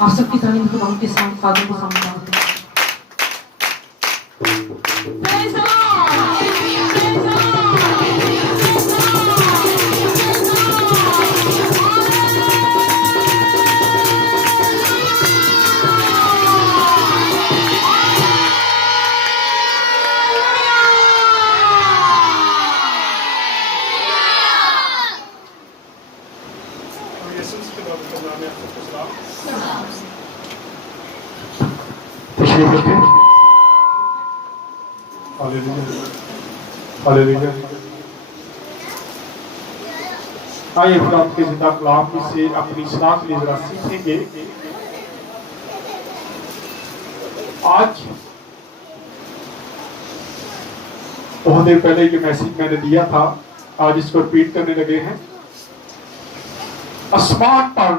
آپ سب کی تعلیم خدا کے ساتھ خادم کو سامنے آتے ہیں. آئیے خدا کے زندہ کلام سے اپنی اصلاح کے لیے ذرا سیکھیں گے. آج بہت دیر پہلے یہ میسیج میں نے دیا تھا, آج اس کو ریپیٹ کرنے لگے ہیں. آسمان پر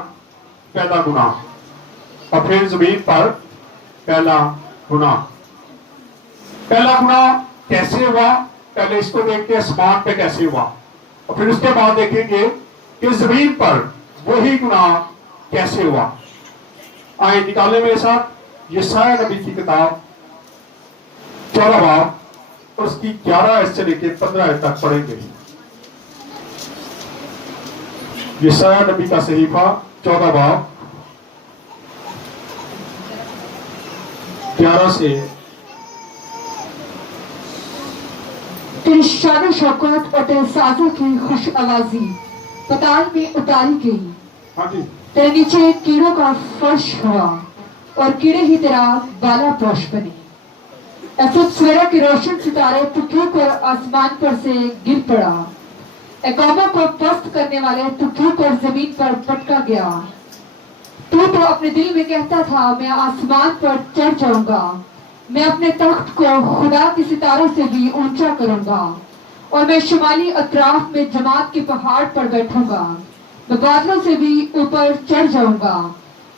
پہلا گناہ اور پھر زمین پر پہلا گناہ. پہلا گناہ کیسے ہوا, پہلے اس کو دیکھتے ہیں آسمان پہ کیسے ہوا, اور پھر اس کے بعد دیکھیں گے کہ زمین پر وہی گناہ کیسے ہوا. آئیں نکالے میرے ساتھ یسایہ نبی کی کتاب 14 باب اور اس کی 11 سے لے کے 15 تک پڑھیں گے. یسایہ نبی کا صحیفہ 14 باب 11 سے. تیری شان و شوکت اور تیرے سازوں کی خوش آوازی پتال میں اتاری گئی. ہاں جی, تیرے نیچے کیڑوں کا فرش ہوا اور کیڑے ہی تیرا بالا پوش بنے. اے صبح سویرا کے روشن ستارے تو کیوں کر آسمان پر سے گر پڑا. اے قوموں کو پست کرنے والے تو کیوں کر زمین پر پٹکا گیا. تو اپنے دل میں کہتا تھا میں آسمان پر چڑھ جاؤں گا, میں اپنے تخت کو خدا کے ستاروں سے بھی اونچا کروں گا, اور میں شمالی اطراف میں جماعت کے پہاڑ پر بیٹھوں گا, میں بادلوں سے بھی اوپر چڑھ جاؤں گا.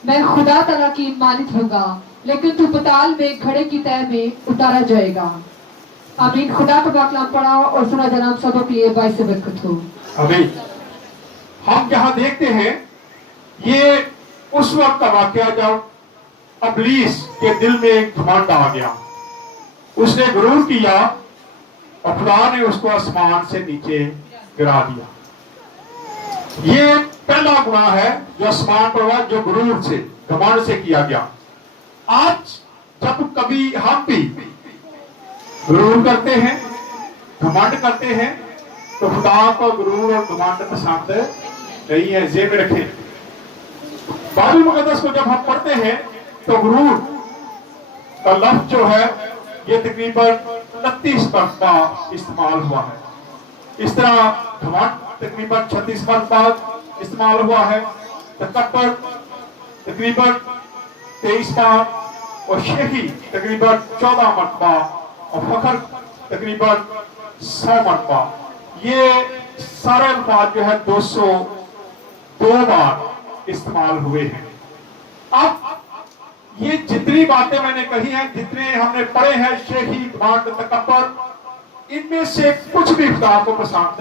میں خدا تعالیٰ کی مانند ہوں گا, لیکن تو پتال میں گھڑے کی تہ میں اتارا جائے گا. آمین. خدا کا پاک کلام پڑھا اور سنا جناب سبوں کے لیے باعث برکت ہو. آمین. ہم یہاں دیکھتے ہیں یہ اس وقت کا واقعہ جب ابلیس کے دل میں ایک گھمنڈ آ گیا, اس نے غرور کیا اور خدا نے اس کو آسمان سے نیچے گرا دیا. یہ پہلا گناہ ہے جو آسمان پر ہوا, جو غرور سے گھمنڈ سے کیا گیا. آج جب کبھی ہم بھی غرور کرتے ہیں, گھمنڈ کرتے ہیں, تو خدا کو غرور اور گھمنڈ پسند نہیں ہے. ذہن میں رکھیں, بائبل مقدس کو جب ہم پڑھتے ہیں تو غرور کا لفظ جو ہے یہ تقریباً 29 مرتبہ استعمال ہوا ہے. اس طرح گھمنڈ تقریباً 36 مرتبہ استعمال ہوا ہے, تکبر تقریباً 23 بار, اور شہی تقریباً 14 مرتبہ, اور فخر تقریباً 100 مرتبہ. یہ سارے الفاظ جو ہے 202 بار استعمال ہوئے ہیں. اب یہ جتنی باتیں میں نے کہی ہیں, جتنے ہم نے پڑھے ہیں, شہی, گھمنڈ, تکبر, ان میں سے کچھ بھی خدا کو پسند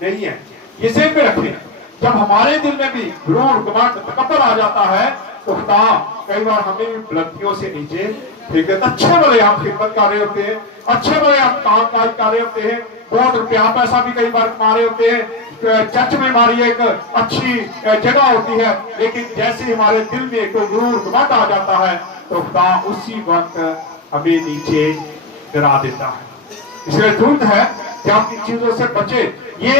نہیں ہے. یہ ذہن میں رکھیں, جب ہمارے دل میں بھی غرور, گھمنڈ, تکبر آ جاتا ہے تو خدا کئی بار ہمیں بلندیوں سے نیچے پھینک دیتا. اچھے بڑے ہم خدمت کر رہے ہوتے ہیں, اچھے بڑے ہم کام کاج کر رہے ہوتے ہیں, بہت روپیہ پیسہ بھی کئی بار کما رہے ہوتے ہیں, چرچ میں ہماری ایک اچھی جگہ ہوتی ہے, لیکن جیسے ہمارے دل میں کوئی غرور, گھمنڈ آ جاتا ہے تو خدا اسی وقت ہمیں نیچے گرا دیتا ہے. اس لیے ضرورت ہے کہ ہم ان چیزوں سے بچے. یہ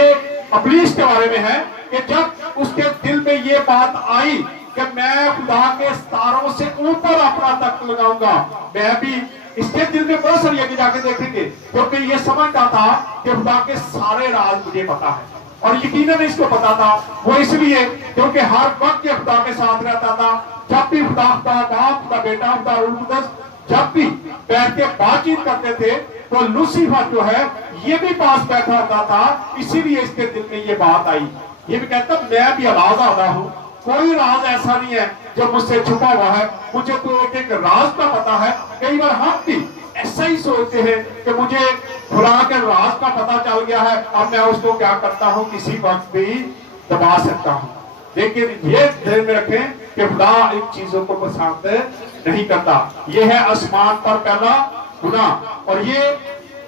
ابلیس کے بارے میں ہے کہ جب اس کے دل میں یہ بات آئی کہ میں خدا کے ستاروں سے اوپر اپنا تخت لگاؤں گا, میں بھی, اس کے دل میں بہت ساری آگے جا کے دیکھیں گے, کیونکہ یہ سمجھتا تھا کہ خدا کے سارے راز مجھے پتا ہے, اور یقیناً اس کو پتا تھا. وہ اس لیے کیونکہ ہر وقت یہ خدا کے ساتھ رہتا تھا. جب بھی خدا باپ, خدا بیٹا, خدا روح القدس جب بھی بیٹھ کے بات چیت کرتے تھے تو لوسیفر جو ہے یہ بھی پاس بیٹھا ہوتا تھا. اسی لیے اس کے دل میں یہ بات آئی. یہ بھی کہتا میں بھی راز آدھا ہوں, کوئی راز ایسا نہیں ہے جو مجھ سے چھپا ہوا ہے, مجھے تو ایک راز کا پتا ہے. کئی بار ہم بھی ایسا ہی سوچتے ہیں کہ مجھے خدا کے راز کا پتا چل گیا ہے, اب میں اس کو کیا کرتا ہوں, کسی وقت بھی دبا سکتا ہوں. लेकिन ये ध्यान में रखें कि खुदा इन चीजों को पसंद नहीं करता। ये है आसमान पर पहला गुनाह, और ये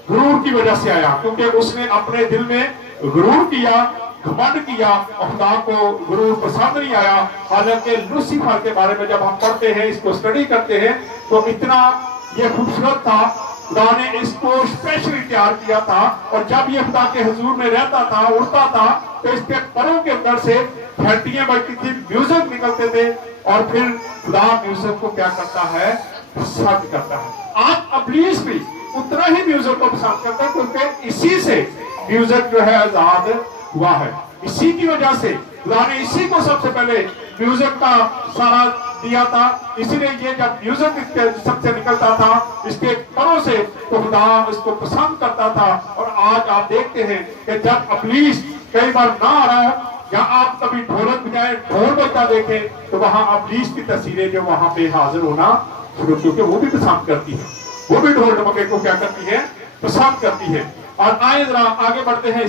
गुरूर की वजह से आया, क्योंकि उसने अपने दिल में गुरूर किया, घमंड किया, और खुदा को गुरूर पसंद नहीं आया। हालांकि लूसीफर के बारे में जब हम पढ़ते हैं, इसको स्टडी करते हैं, तो इतना ये खूबसूरत था, खुदा ने इसको स्पेशली तैयार किया था, और जब ये खुदा के हुजूर में रहता था, उड़ता था, तो इसके परों के अंदर से घंटियां बजती थी, म्यूजिक निकलते थे, और फिर खुदा म्यूजिक को क्या करता है, पसंद करता है। आज इब्लीस भी उतना ही म्यूजिक को पसंद करता है, क्योंकि इसी से म्यूजिक जो है आजाद हुआ है। इसी की वजह से खुदा ने इसी को सबसे पहले म्यूजिक का सारा दिया था। इसीलिए ये जब म्यूजिक इसके सबसे निकलता था, इसके परों से, तो खुदा इसको पसंद करता था। और आज आप देखते हैं कि जब इब्लीस कई बार ना आ रहा है, या आप कभी ढोलक बजाए, ढोल बजता देखें, तो वहां इब्लीस की तस्वीरें जो वहां पे हाजिर होना शुरू, क्योंकि वो भी पसंद करती है, वो भी ढोल ढमके को क्या करती है, पसंद करती है। और आए जरा आगे बढ़ते हैं,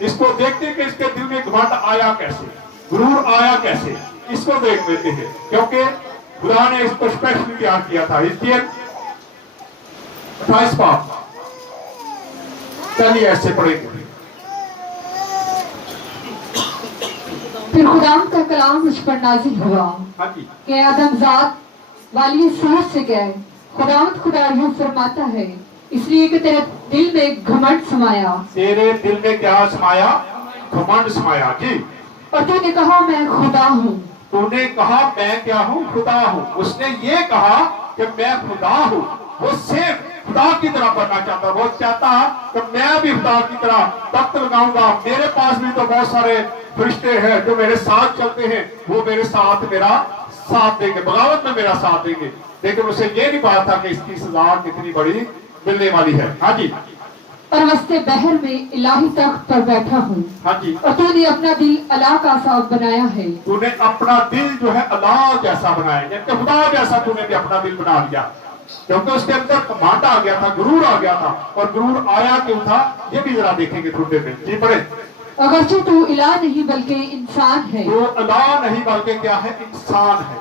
इसको देखते हैं कि इसके दिल में घमंड आया कैसे, गुरूर आया कैसे, इसको देख लेते हैं, क्योंकि खुदा ने इसको स्पेशली तैयार किया था। इसलिए 28 पाप, चलिए ऐसे पढ़ेंगे। फिर खुदाम का कलाम मुझ पर नाजिल हुआ हाँ जी, कि आदमजात वाली सूरज से कहे, खुदावंद खुदा यूं फरमाता है, इसलिए कि तेरे दिल में घमंड समाया। तेरे दिल में क्या समाया, घमंड समाया जी। और तूने कहा मैं खुदा हूँ। तूने कहा मैं क्या हूँ, खुदा हूँ। उसने ये कहा कि मैं खुदा हूँ। वो सेम खुदा की तरह बनना चाहता, वो चाहता कि मैं भी खुदा की तरह तख्त लगाऊंगा, मेरे पास भी तो बहुत सारे फरिश्ते हैं जो मेरे साथ चलते हैं, वो मेरे साथ मेरा साथ देंगे, बगावत में मेरा साथ देंगे। लेकिन उसे ये नहीं पता था कि इसकी सजा कितनी बड़ी मिलने वाली है। हाँ जी, और वस्ते बहर में इलाही तख्त पर बैठा हूँ। हाँ जी, और तूने अपना दिल अल्लाह का सा बनाया है। तूने अपना दिल जो है अल्लाह जैसा बनाया, यानी खुदा जैसा तूने भी अपना दिल बना लिया, क्योंकि उसके अंदर घमंड आ गया था, गुरूर आ गया था। और गुरूर आया क्यों था, ये भी जरा देखेंगे थोड़े में। जी पढ़े। अगरचे तू इलाह नहीं बल्कि इंसान है। तो अल्लाह नहीं बल्कि क्या है, इंसान है।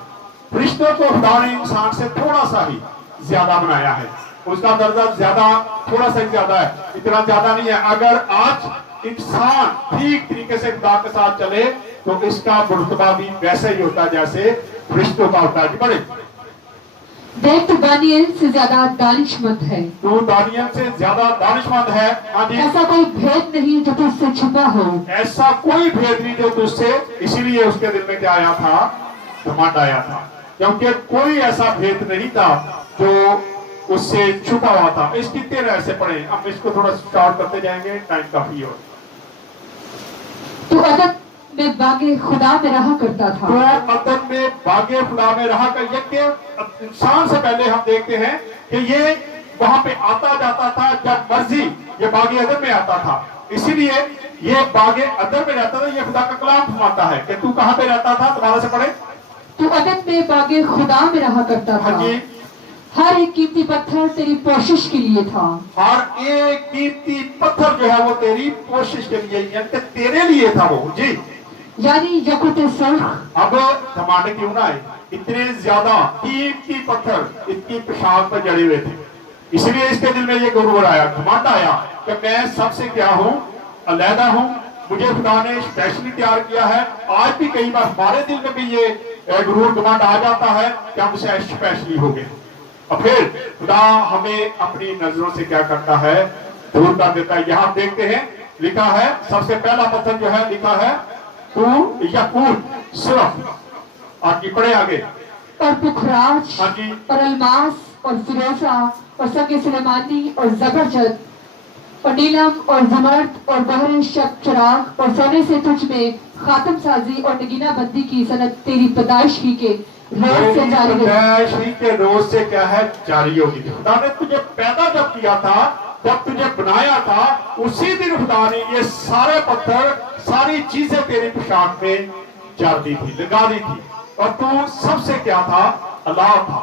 फरिश्तों को खुदा ने इंसान से थोड़ा सा ही ज्यादा बनाया है, उसका दर्जा ज्यादा, थोड़ा सा ज्यादा है, इतना ज्यादा नहीं है। अगर आज इंसान ठीक तरीके से खुदा के साथ चले, तो इसका रुतबा भी वैसे ही होता है जैसे फरिश्तों का होता है। बड़े देख तू दानियल से ज्यादा दानिशमंद है। तू दानियल से ज्यादा दानिशमंद है। हाँ जी, ऐसा कोई भेद नहीं जो तुझसे छुपा हो। ऐसा कोई भेद नहीं जो तुझसे, इसीलिए उसके दिल में क्या आया था, घमंड आया था, क्योंकि कोई ऐसा भेद नहीं था जो उससे छुपा हुआ था। इसकी 13 ऐसे पढ़े, हम इसको थोड़ा स्टार्ट करते जाएंगे, टाइम काफी हो। तू अदब में बागे खुदा में रहा करता था। तो अदब में बागे खुदा में रहा कर, ये इंसान से पहले हम देखते हैं कि ये वहां पे आता जाता था जब मर्जी, ये बागे अदब में आता था। इसीलिए ये बागे अदब में रहता था। ये खुदा का कलाम फरमाता है कि तू कहाँ पे रहता था, दोबारा से पढ़े। तू अदब में बागे खुदा में रहा करता था। हाँ जी, हर एक कीमती पत्थर तेरी कोशिश के लिए था। हर एक कीमती पत्थर जो है वो तेरी कोशिश के लिए, यानी तेरे लिए था वो जी। यानी यकुत सुर्ख। अब घमंड क्यों ना आए, इतने ज्यादा कीमती पत्थर इतनी पेशाब पर जड़े हुए थे, इसलिए इसके दिल में ये गुरूर आया, घमंड आया कि मैं सबसे क्या हूँ, अलहदा हूँ, मुझे खुदा ने स्पेशली तैयार किया है। आज भी कई बार हमारे दिल में भी ये गुरूर घमंड आ जाता है कि हम स्पेशली हो गए। और फिर खुदा हमें अपनी नजरों से क्या करता है, दूर कर देता है। यहाँ देखते हैं लिखा है, सबसे पहला पत्थर जो है लिखा है तू यकूत सिर्फ, आगे पढ़े आगे। और पुखराज हाँ जी, और अलमास और फिरोजा और संगे सुलेमानी और जबरजद और नीलम और जमर्द और बहरे शक चराग और सोने से तुझ में खातम साजी और नगीना बंदी की सनत तेरी पैदाइश ही के रोज से जारी है। पैदाइश ही के रोज से क्या है, जारी होगी। खुदा ने तुझे पैदा जब किया था, जब तुझे बनाया था, उसी दिन खुदा ने ये सारे पत्थर, सारी चीजें तेरी पोशाक में जार दी थी, लगा दी थी। और तू सबसे क्या था, अल्लाह था,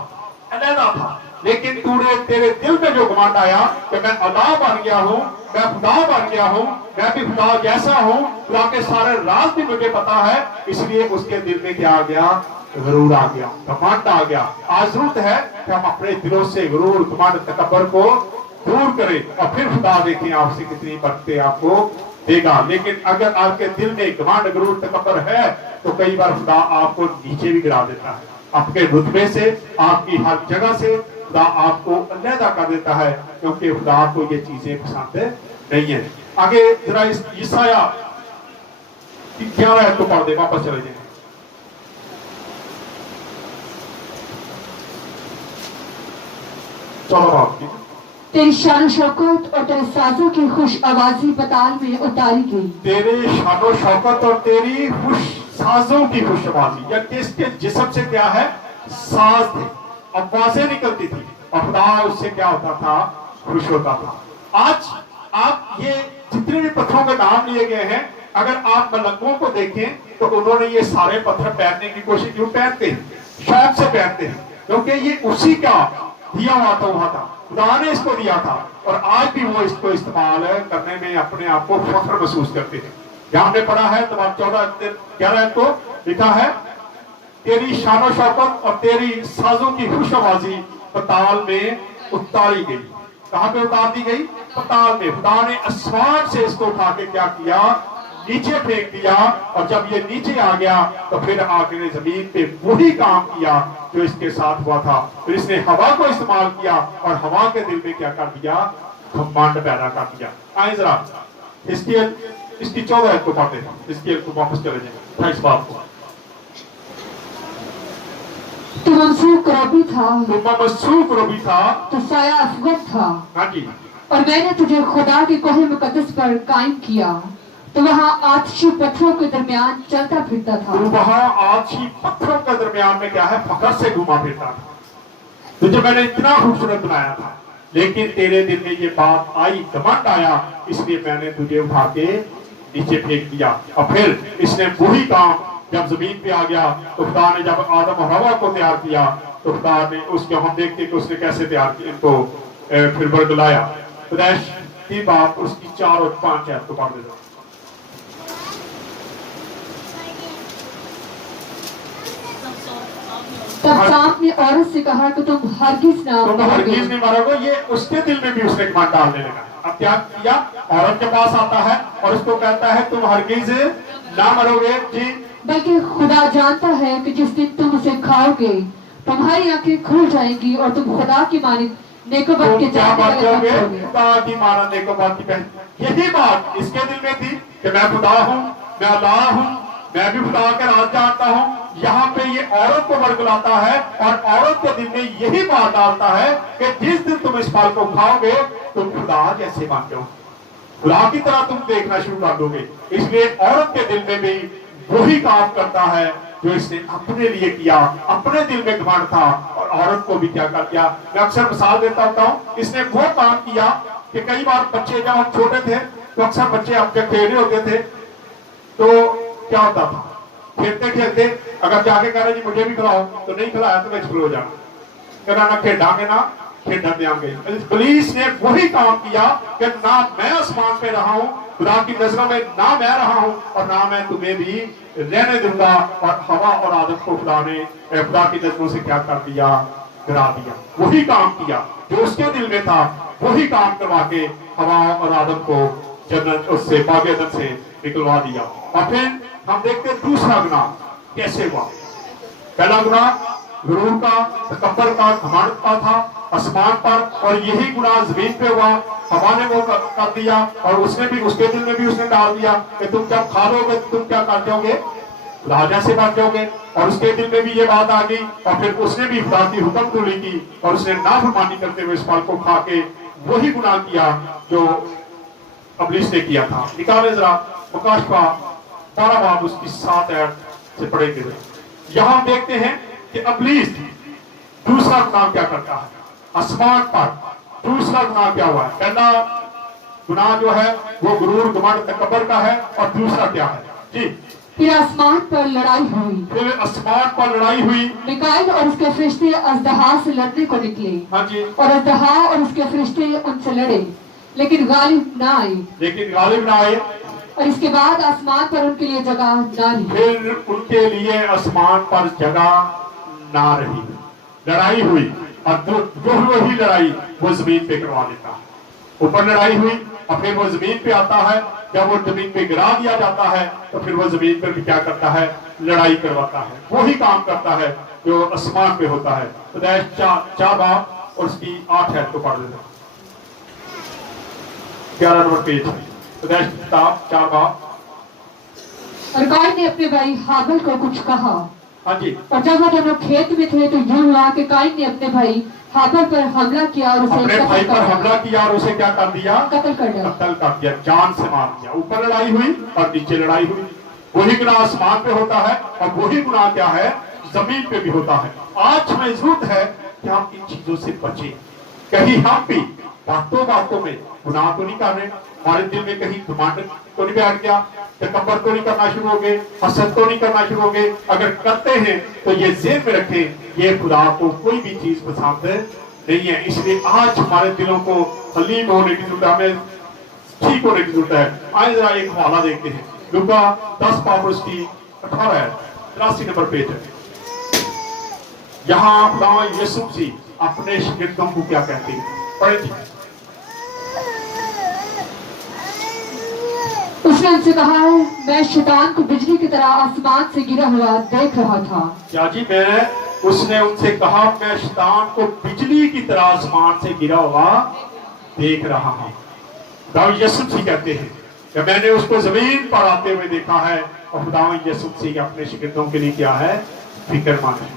अलहदा था। लेकिन तेरे दिल में जो घमंड आया कि मैं अल्लाह बन गया हूँ, मैं खुदा बन गया हूँ, मैं भी खुदा जैसा हूँ, खुदा के सारे राज भी मुझे पता है, इसलिए उसके दिल में क्या आ गया? गरूर आ गया, घमंड आ गया। आज जरूरत है कि हम अपने दिलों से गरूर, घमंड, तकब्बर को दूर करें और फिर खुदा देखें आपसे कितनी बरकतें आपको देगा। लेकिन अगर आपके दिल में घमंड, गरूर, तकब्बर है तो कई बार खुदा आपको नीचे भी गिरा देता है, आपके रुतबे से, आपकी हर जगह से खुदा आपको अलहदा कर देता है, क्योंकि खुदा को ये चीजें पसंद नहीं है। आगे जरा इस ईसाया 11 तो पढ़ दे, वापस चले जाए। चलो बाप जी। तेरी शान शौकत और तेरे साजों की खुश आवाजी पताल में उतारी गई। तेरे शान शौकत और तेरी खुश साजों की खुश आवाजी, या किसके जिस्म से क्या है? साज थे, आवाजें निकलती थी और खुदा उससे क्या होता था? खुश होता था। आज आप ये जितने भी पत्थरों के नाम लिए गए हैं, अगर आप मलकों को देखें तो उन्होंने ये सारे पत्थर पहनने की कोशिश क्यों पहनते हैं? शौक से पहनते हैं, क्योंकि ये उसी का दिया हुआ था, खुदा ने इसको दिया था, और आज भी वो इसको इस्तेमाल करने में अपने आप को फख्र महसूस करते हैं। यहाँ हमने पढ़ा है तब 14:11 को लिखा है, तेरी शान शौकत और तेरी साजों की खुश आवाजी पताल में उतारी गई। कहां पे उतार दी गई? पताल में। खुदा ने आसमान से इसको उठा के क्या किया? नीचे फेंक दिया, और जब ये नीचे आ गया तो फिर आके ने जमीन पे वही काम किया जो इसके साथ हुआ था। फिर इसने हवा को इस्तेमाल किया और हवा के दिल में क्या कर दिया? घमंड पैदा कर दिया। आए जरा इसकी 14 को पढ़ते हैं, इसकी को वापस चले जाए 28 बात को। तू मंसूख रबी था, मंसूख रबी था, तो साया असगत था। हाँ जी। और मैंने तुझे खुदा की कोहे मुकद्दस पर कायम किया, तो वहाँ आतिशी पत्थरों के दरमियान चलता फिरता था। तो वहाँ आतिशी पत्थरों के दरमियान में क्या है? फखर से घुमा फिरता था। तुझे मैंने इतना खूबसूरत बनाया था, लेकिन तेरे दिल में ये बात आई, घमंड आया, इसलिए मैंने तुझे उठा के नीचे फेंक दिया। और फिर इसने वही काम जब जमीन पे आ गया तो खुदा ने जब आदम और हवा को तैयार किया तो खुदा ने उसके, हम देखते कि उसने कैसे तैयार किया, इनको फिर बरगलाया। पैदाइश की बात उसकी 4 और 5 है, तो पढ़ दे। तब सांप ने औरत से कहा कि तुम हरगिज ना मरोगे। ये उसके दिल में भी उसने घमंड डालने लगा। अब क्या किया? औरत के पास आता है और उसको कहता है तुम हरगिज ना मरोगे जी, बल्कि खुदा जानता है कि जिस दिन तुम उसे खाओगे तुम्हारी आंखें खुल जाएंगी और तुम खुदा की मानिंद नेकोबत के जानने वाले बन जाओगे। खुदा की मानंद नेकोबत की पहचान, यही बात इसके दिल में थी कि मैं खुदा हूँ, मैं अल्लाह हूँ, मैं भी खुदा के राज जानता हूँ। यहाँ पे ये औरत को बरगलाता है और औरत के दिल में यही बात डालता है कि जिस दिन तुम इस फल को खाओगे तुम खुदा जैसे बन जाओ, खुदा की तरह तुम देखना शुरू कर दोगे। इसलिए औरत के दिल में भी वही काम करता है जो इसने अपने लिए किया। अपने दिल में घमंड था और औरत को भी क्या कर दिया। मैं अक्सर मिसाल देता होता हूँ, इसने वो काम किया कि कई बार बच्चे जब हम छोटे थे तो अक्सर बच्चे अब जब खेल रहे होते थे तो क्या होता था, खेलते खेलते अगर जाके कह रहे जी मुझे भी खिलाओ तो नहीं खिलाया तो मैं छुड़ हो जाना, कहना ना खेडांगे ना खेडन देंगे। पुलिस ने वही काम किया कि ना मैं आसमान पे रहा हूँ, खुदा की नजरों में ना मैं रहा हूँ और ना मैं तुम्हें भी रहने दूंगा। और हवा और आदम को खुदा ने खुदा की नजरों से क्या कर दिया? गिरा दिया। वही काम किया जो उसके दिल में था, वही काम करवा के हवा और आदम को जन्नत उससे बागेदन से निकलवा दिया। और फिर हम देखते दूसरा गुनाह कैसे हुआ। पहला गुनाह गुरूर का, तकब्बर का, घमंड का था आसमान पर, और यही गुनाह जमीन पे हुआ। हवा ने वो कर दिया और उसने भी, उसके दिल में भी उसने डाल दिया कि तुम जब खा लोगे तुम क्या कर जाओगे? राजा से बन जाओगे। और उसके दिल में भी ये बात आ गई और फिर उसने भी खुदा की हुक्म तोड़ी की और उसने नाफरमानी करते हुए इस फल को खा के वही गुनाह किया जो इब्लीस ने किया था। निकाले जरा मुकाशफा 12 बाब उसकी 7 आयत से पढ़ेंगे। यहाँ देखते हैं कि इब्लीस दूसरा गुनाह क्या करता है आसमान पर। दूसरा गुनाह क्या हुआ है? पहला गुनाह जो है वो गुरूर, घमंड, तकब्बर का है, और दूसरा क्या है जी? फिर आसमान पर लड़ाई हुई, फिर आसमान पर लड़ाई हुई। मिकाइल और उसके फरिश्ते अजदहा से लड़ने को निकले, हाँ जी, और अजदहा और उसके फरिश्ते उनसे लड़े, लेकिन गालिब ना आए। लेकिन गालिब ना आए। और इसके बाद आसमान पर उनके लिए जगह ना रही। फिर उनके लिए आसमान पर जगह ना रही। लड़ाई हुई, और जो वही लड़ाई वो जमीन पे करवा देता है। ऊपर लड़ाई हुई और फिर वो जमीन पे आता है। जब वो जमीन पे गिरा दिया जाता है तो फिर वो जमीन पर भी क्या करता है, लड़ाई करवाता है। वही काम करता है जो आसमान पे होता है। तो 4 बाब और उसकी 8 है तो पढ़ देना, 11 नंबर पेज। तो 4 बाब। और काइन ने अपने भाई हाबिल को कुछ कहा, हाँ जी, और जब वो दोनों खेत में थे तो यूं हुआ कि काइन ने अपने भाई हाबिल पर हमला किया और उसे अपने भाई पर हमला किया और उसे क्या कर दिया, कत्ल कर डाला। कत्ल कर दिया, जान से मार दिया। ऊपर लड़ाई हुई और नीचे लड़ाई हुई। वही गुनाह आसमान पे होता है और वही गुनाह क्या है, जमीन पे भी होता है। आज हमें जरूरत है कि हम इन चीजों से बचें। कहीं हम भी बातों बातों में गुनाह तो नहीं कर रहे, हमारे दिल में कहीं घमंड तो नहीं बैठ गया, तकब्बर तो नहीं करना शुरू हो गए, हसद तो नहीं करना शुरू हो गए। अगर करते हैं तो ये ज़हन में रखें, ये खुदा को कोई भी चीज पसंद नहीं है। इसलिए आज हमारे दिलों को हलीम होने की जरूरत है, हमें ठीक होने की जरूरत है। आइए जरा एक हवाला देखते हैं, लूका 10 बाब उसकी 18 है, 83 नंबर पेज है। यहाँ खुदा यीशु मसीह अपने शिगिर्दों को क्या कहते हैं, पढ़े। उसने उनसे कहा है, मैं शैतान को बिजली की तरह आसमान से गिरा हुआ देख रहा था। क्या जी, उसने उनसे कहा मैं शैतान को बिजली की तरह आसमान से गिरा हुआ देख रहा हूं। खुदावंद यीशु मसीह कहते हैं कि मैंने उसको जमीन पर आते हुए देखा है। और खुदावंद यीशु मसीह अपने शिगिर्दों के लिए क्या है, फिक्रमंद है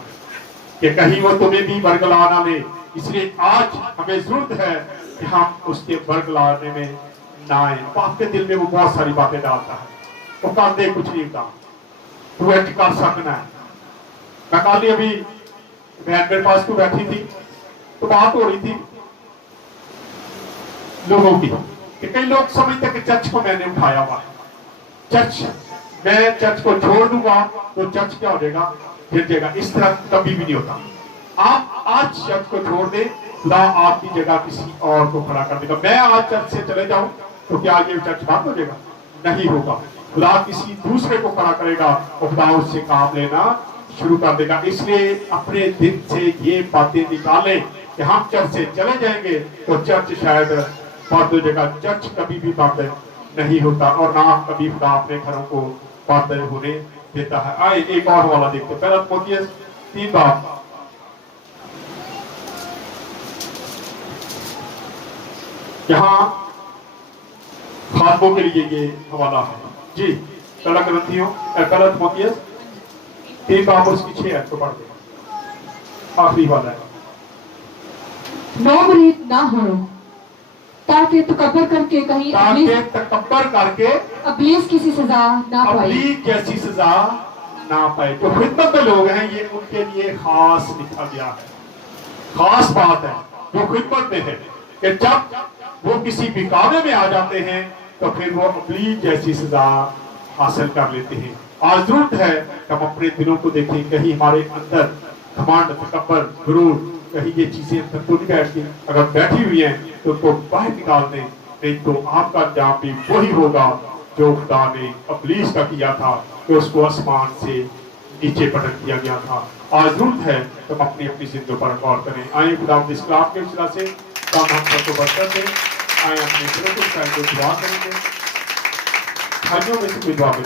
कि कहीं वो तुम्हें भी बरगला ना ले। इसलिए आज हमें जरूरत है कि हम उसके बरगलाने में ना आए। आपके दिल में वो बहुत सारी बातें डालता है, वो कर दे कुछ नहीं होता, तू ऐड कर सकना है। मैं कल ही अभी बहन मेरे पास तो बैठी थी तो बात हो रही थी लोगों की कि कई लोग समझते कि चर्च को मैंने उठाया हुआ है, चर्च मैं चर्च को छोड़ दूंगा तो चर्च क्या हो जाएगा, गिर जाएगा। इस तरह कभी भी नहीं होता। आप आज चर्च को छोड़ दे, खुदा आपकी जगह किसी और को खड़ा कर देगा। मैं आज चर्च से चले जाऊं तो क्या ये चर्च बंद हो जाएगा, नहीं होगा। खुदा किसी दूसरे को खड़ा करेगा और खुदा उससे काम लेना शुरू कर देगा। इसलिए अपने दिल से ये बातें निकालें कि हम चर्च से चले जाएंगे तो चर्च शायद बंद हो जाएगा। चर्च कभी भी बंद नहीं होता और ना कभी खुदा अपने घरों को बंद होने देता है। आए एक और वाला देखते, पहला तीमुथियुस 3 बाब। यहाँ खातमों के लिए ये हवाला है जी। पहला तीमुथियुस 3 बाब उसकी 6 है तो पढ़ दे, आखिरी वाला है। नौमरीद ना हो ताकि तकब्बर करके कहीं तकब्बर करके अबलीस किसी सजा ना पाए, अबलीस जैसी सजा ना पाए। जो खिदमत में लोग हैं ये उनके लिए खास लिखा गया है, खास बात है जो खिदमत में है कि जब वो किसी बिकावे में आ जाते हैं तो फिर वो अबलीस जैसी सजा हासिल कर लेते हैं। आज जरूरत है कि हम अपने दिलों को देखें, कहीं हमारे अंदर घमंड, तकब्बर, गुरूर, कहीं ये चीजें अंदर तो नहीं बैठती। अगर बैठी हुई हैं तो बाहर निकाल दें, नहीं तो आपका अंजाम भी वही होगा जो खुदा ने अबलीस का किया था कि उसको आसमान से नीचे पटक दिया गया था। आज जरूरत है कि हम अपनी अपनी जिंदगी पर गौर करें। आए खुदा इस कलाम के वसीला से काम हम सबको बरकत दें। आए अपने दिलों को शायद को दुआ करेंगे, भाइयों में से कोई दुआ भी